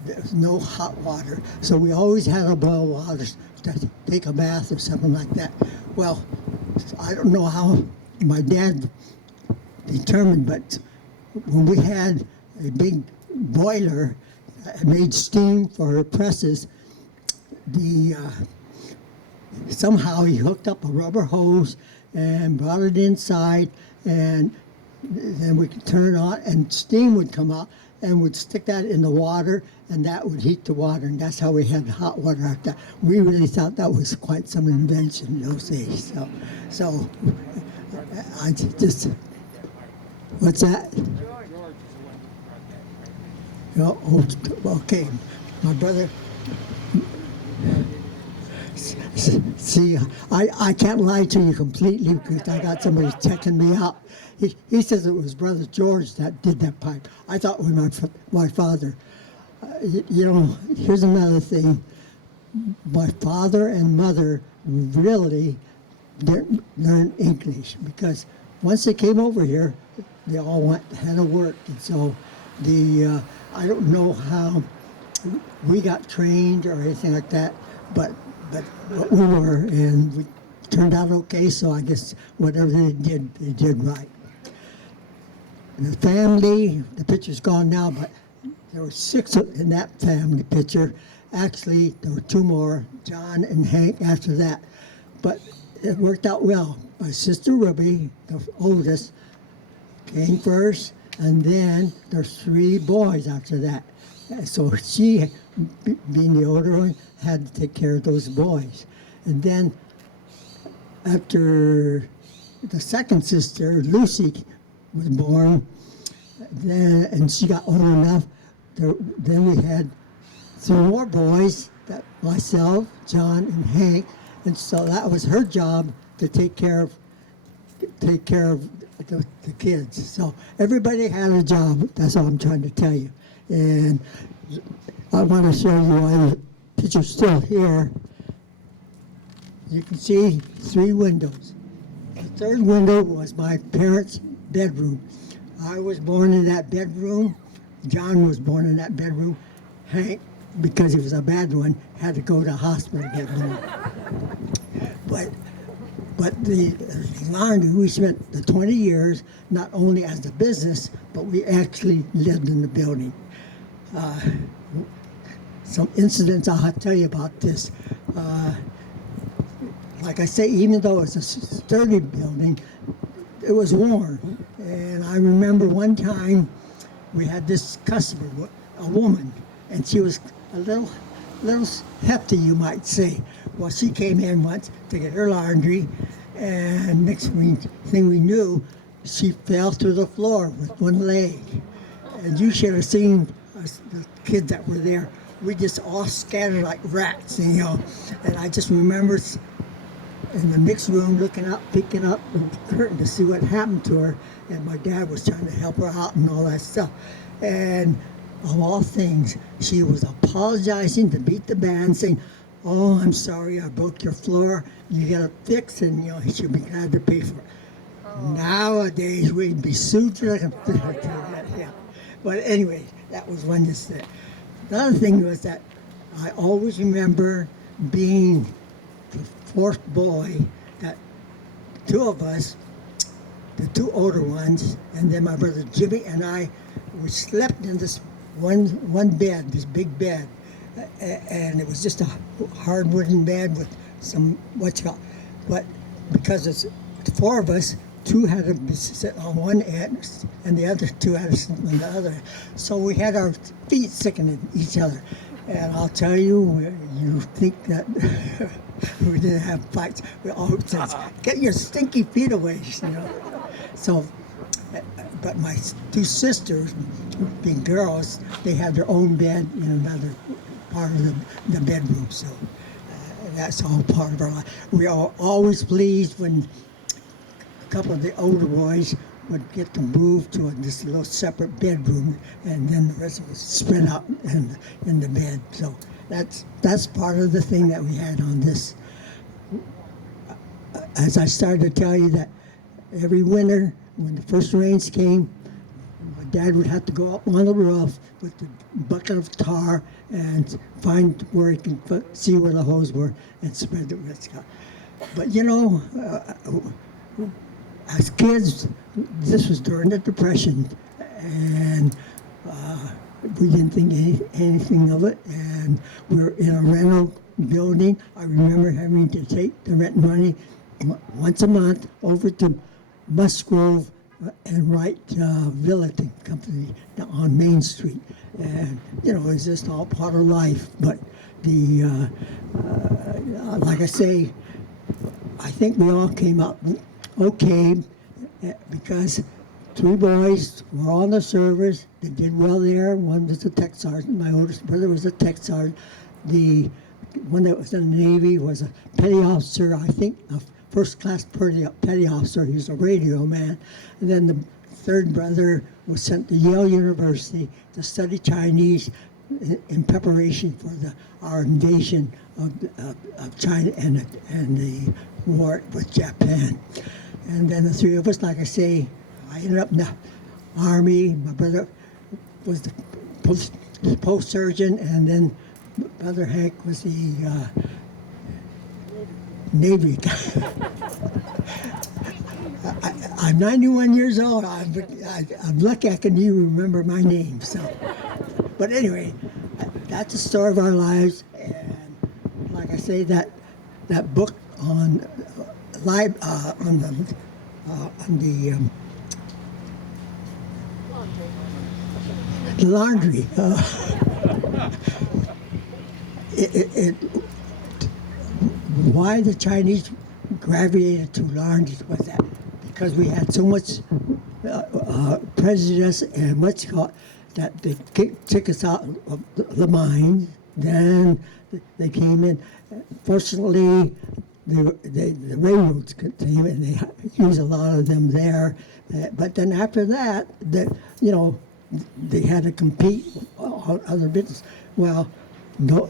there was no hot water. So we always had to boil water to take a bath or something like that. Well, I don't know how my dad determined, but when we had a big boiler that made steam for our presses, somehow he hooked up a rubber hose and brought it inside, and then we could turn it on and steam would come out, and would stick that in the water, and that would heat the water, and that's how we had hot water out there. We really thought that was quite some invention in those days. So I just, what's that? Oh, okay, my brother. See, I can't lie to you completely because I got somebody checking me out. He says it was Brother George that did that pipe. I thought it was my father. Here's another thing. My father and mother really didn't learn English because once they came over here, they all had to work. And so I don't know how we got trained or anything like that, but we were, and we turned out okay, so I guess whatever they did right. And the family, the picture's gone now, but there were 6 in that family picture. Actually, there were 2 more, John and Hank after that. But it worked out well. My sister Ruby, the oldest, came first, and then there's 3 boys after that. So she, being the older one, had to take care of those boys. And then after the second sister, Lucy, was born, and she got old enough, then we had 3 more boys, myself, John, and Hank, and so that was her job to take care of the kids. So everybody had a job. That's all I'm trying to tell you. And I want to show you why the picture's still here. You can see 3 windows. The 3rd window was my parents' bedroom. I was born in that bedroom. John was born in that bedroom. Hank, because he was a bad one, had to go to hospital to get home. But the laundry, we spent the 20 years not only as a business, but we actually lived in the building. Some incidents I'll tell you about this. Like I say, even though it's a sturdy building, it was warm. And I remember one time we had this customer, a woman, and she was a little hefty, you might say. Well, she came in once to get her laundry, and next thing we knew, she fell through the floor with one leg. And you should have seen the kids that were there. We just all scattered like rats, And I just remember in the mixed room looking up, picking up the curtain to see what happened to her. And my dad was trying to help her out and all that stuff. And of all things, she was apologizing to beat the band, saying, "Oh, I'm sorry, I broke your floor. You got it fixed, and she'll be glad to pay for it." Oh. Nowadays, we'd be sued to that. Yeah. But anyway, that was one just that. The other thing was that I always remember being the 4th boy, that 2 of us, the 2 older ones, and then my brother Jimmy and I, we slept in this one bed, this big bed. and it was just a hard wooden bed with some but because it's 4 of us, 2 had to sit on one end and the other 2 had to sit on the other. So we had our feet sticking in each other. And I'll tell you, you think that we didn't have fights. We all said, "Get your stinky feet away," you know. So, but my 2 sisters, being girls, they had their own bed in another part of the bedroom. So that's all part of our life. We are always pleased when a couple of the older boys would get to move to this little separate bedroom, and then the rest of us spread out in the bed. So that's part of the thing that we had on this. As I started to tell you that every winter, when the first rains came, my dad would have to go up on the roof with the bucket of tar and find where he can see where the holes were and spread the rest out. But you know, as kids, this was during the Depression, and we didn't think anything of it. And we were in a rental building. I remember having to take the rent money once a month over to Musgrove and write Billeting Company on Main Street. And you know, it's just all part of life. But the like I say, I think we all came out okay, because 3 boys were on the service. They did well there. One was a tech sergeant. My oldest brother was a tech sergeant. The one that was in the Navy was a petty officer, I think, a first-class petty officer. He was a radio man. And then the 3rd brother was sent to Yale University to study Chinese in preparation for our invasion of China and the war with Japan. And then the 3 of us, like I say, I ended up in the Army. My brother was the post surgeon, and then Brother Hank was the Navy guy. I'm 91 years old. I'm lucky I can even remember my name. So, but anyway, that's the story of our lives. And like I say, that book on the laundry. Why the Chinese gravitated to laundry was that because we had so much prejudice and what's called that they took us out of the mine. Then they came in. Fortunately, the railroads came and they used a lot of them there. But then after that, you know, they had to compete on other business. Well, no,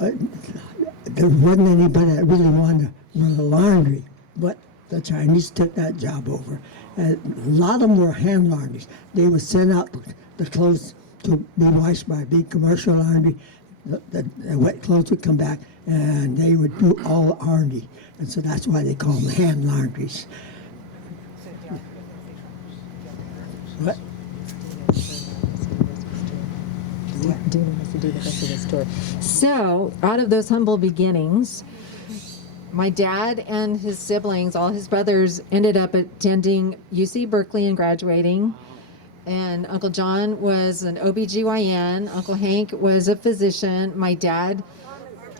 there wasn't anybody that really wanted to run the laundry, but the Chinese took that job over. And a lot of them were hand laundries. They would send out the clothes to be washed by a big commercial laundry. The wet clothes would come back, and they would do all the laundry. And so that's why they call them hand laundries. What? Dina has to do the rest of the story. So, out of those humble beginnings, my dad and his siblings, all his brothers, ended up attending UC Berkeley and graduating. And Uncle John was an OBGYN. Uncle Hank was a physician. My dad,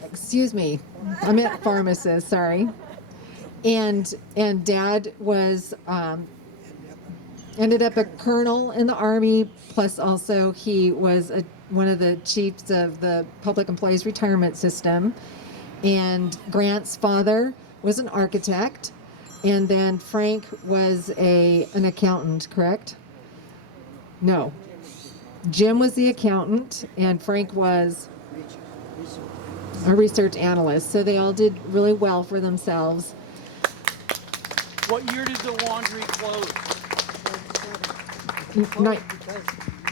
excuse me, I meant pharmacist, sorry. And Dad was ended up a colonel in the Army, plus also he was one of the chiefs of the Public Employees Retirement System. And Grant's father was an architect, and then Frank was an accountant, correct? No. Jim was the accountant, and Frank was a research analyst. So they all did really well for themselves. What year did the laundry close? Because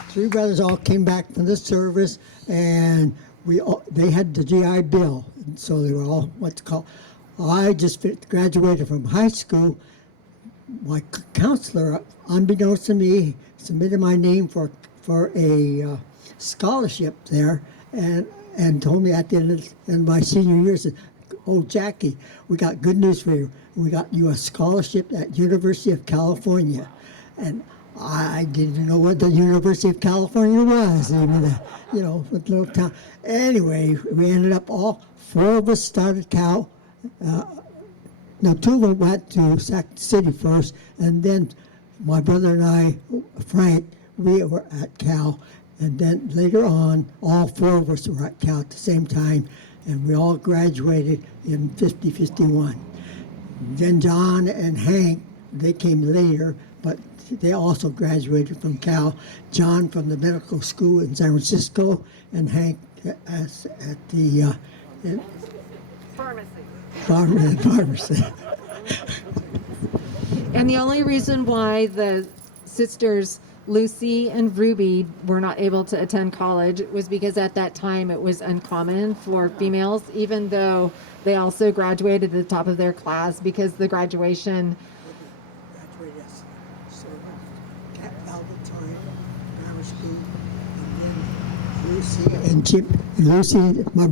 3 brothers all came back from the service, and they had the GI Bill, so they were all what's called. I just graduated from high school. My counselor, unbeknownst to me, submitted my name for a scholarship there, and and told me at the end of my senior year, said, "Oh, Jackie, we got good news for you. We got you a scholarship at University of California." And I didn't know what the University of California was, even, with little town. Anyway, we ended up all four of us started Cal. Now, two of them went to Sac City first, and then my brother and I, Frank, we were at Cal. And then later on, all four of us were at Cal at the same time, and we all graduated in 51. Then John and Hank, they came later, but they also graduated from Cal. John from the medical school in San Francisco, and Hank at the pharmacy. And the only reason why the sisters Lucy and Ruby were not able to attend college was because at that time it was uncommon for females, even though they also graduated at the top of their class, because the graduation Graduated as Cat Valentin Grammar School, and then Lucy and Chip. Lucy, my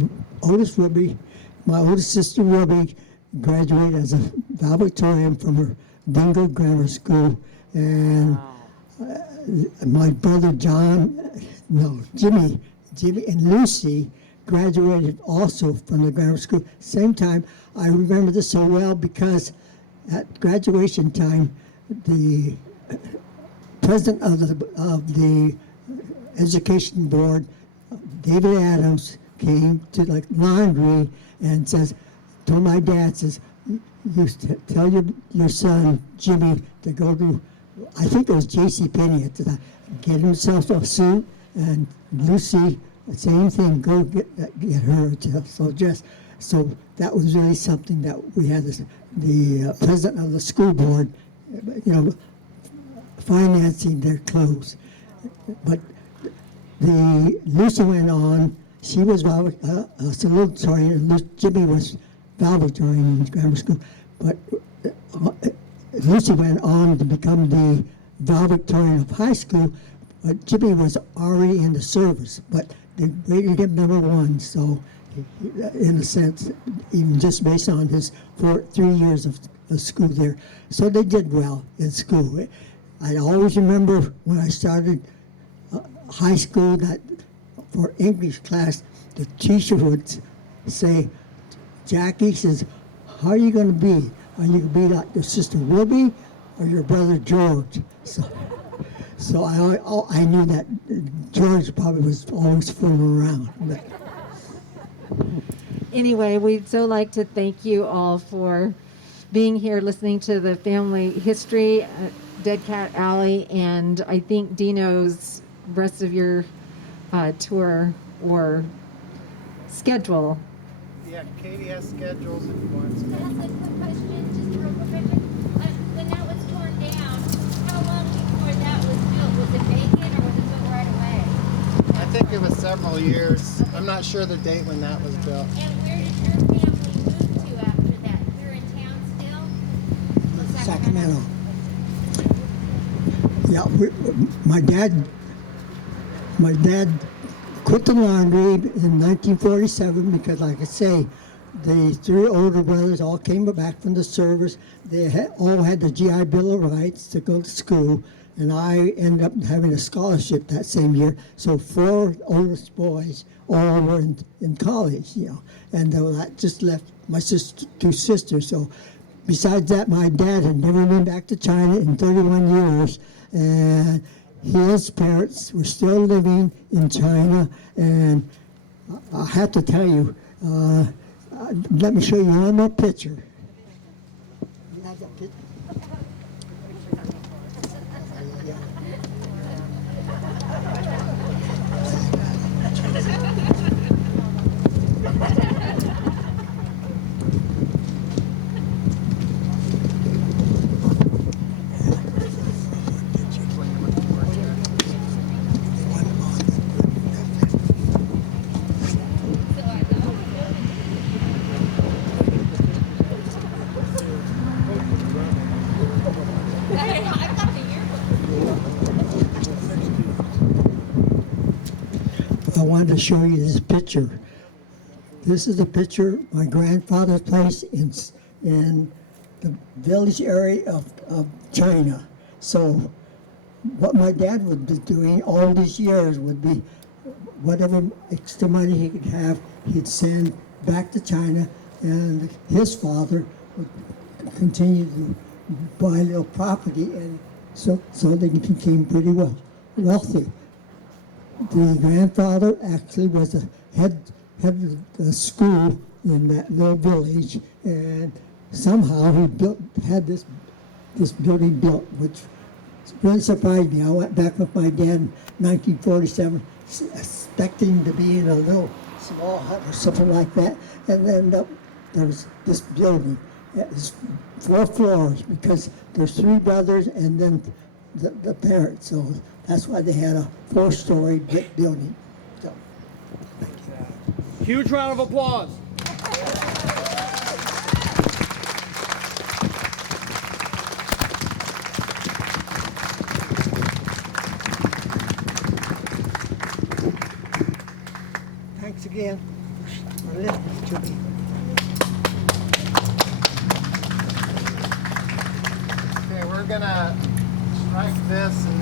oldest sister Ruby, graduated as a valedictorian from her Dingle Grammar School, and my brother Jimmy and Lucy graduated also from the grammar school. Same time, I remember this so well because at graduation time, the president of the education board, David Adams, came to the laundry and told my dad, you tell your son Jimmy to go to, I think it was J.C. Penney at the time, get himself a suit, and Lucy, same thing, go get her. So that was really something that we had the president of the school board, financing their clothes. But Lucy went on. She was salutatorian, and Jimmy was valedictorian in grammar school. But Lucy went on to become the valedictorian of high school, but Jimmy was already in the service, but they rated him number one, so in a sense, even just based on his 3 years of school there. So they did well in school. I always remember when I started high school that for English class, the teacher would say, Jackie says, how are you going to be? Are you going to be like your sister Ruby or your brother George? So I knew that George probably was always fooling around. But. Anyway, we'd so like to thank you all for being here, listening to the family history at Deadcat Alley, and I think Dino's rest of your tour or schedule. Yeah, Katie has schedules if you want Can I ask a quick question, just a real quick question? When that was torn down, how long before that was built? Was it vacant or was it built right away? I think it was several years. I'm not sure the date when that was built. And where did your family move to after that? You're in town still? Or Sacramento. Yeah, my dad quit the laundry in 1947 because, like I say, the 3 older brothers all came back from the service. They all had the GI Bill of Rights to go to school, and I ended up having a scholarship that same year. So 4 oldest boys all were in college, and that just left my 2 sisters. So besides that, my dad had never been back to China in 31 years, and his parents were still living in China, and I have to tell you, let me show you one more picture. I've got the yearbook. I wanted to show you this picture. This is a picture of my grandfather's place in the village area of China. So what my dad would be doing all these years would be whatever extra money he could have, he'd send back to China, and his father would continue to buy a little property, and so they became pretty wealthy. The grandfather actually was the head of the school in that little village, and somehow he had this building built, which really surprised me. I went back with my dad in 1947, expecting to be in a little small hut or something like that, and then there was this building. It's 4 floors because there's 3 brothers and then the parents. So that's why they had a 4-story brick building. So, Huge round of applause. thanks again for listening to me. Okay, we're gonna strike this and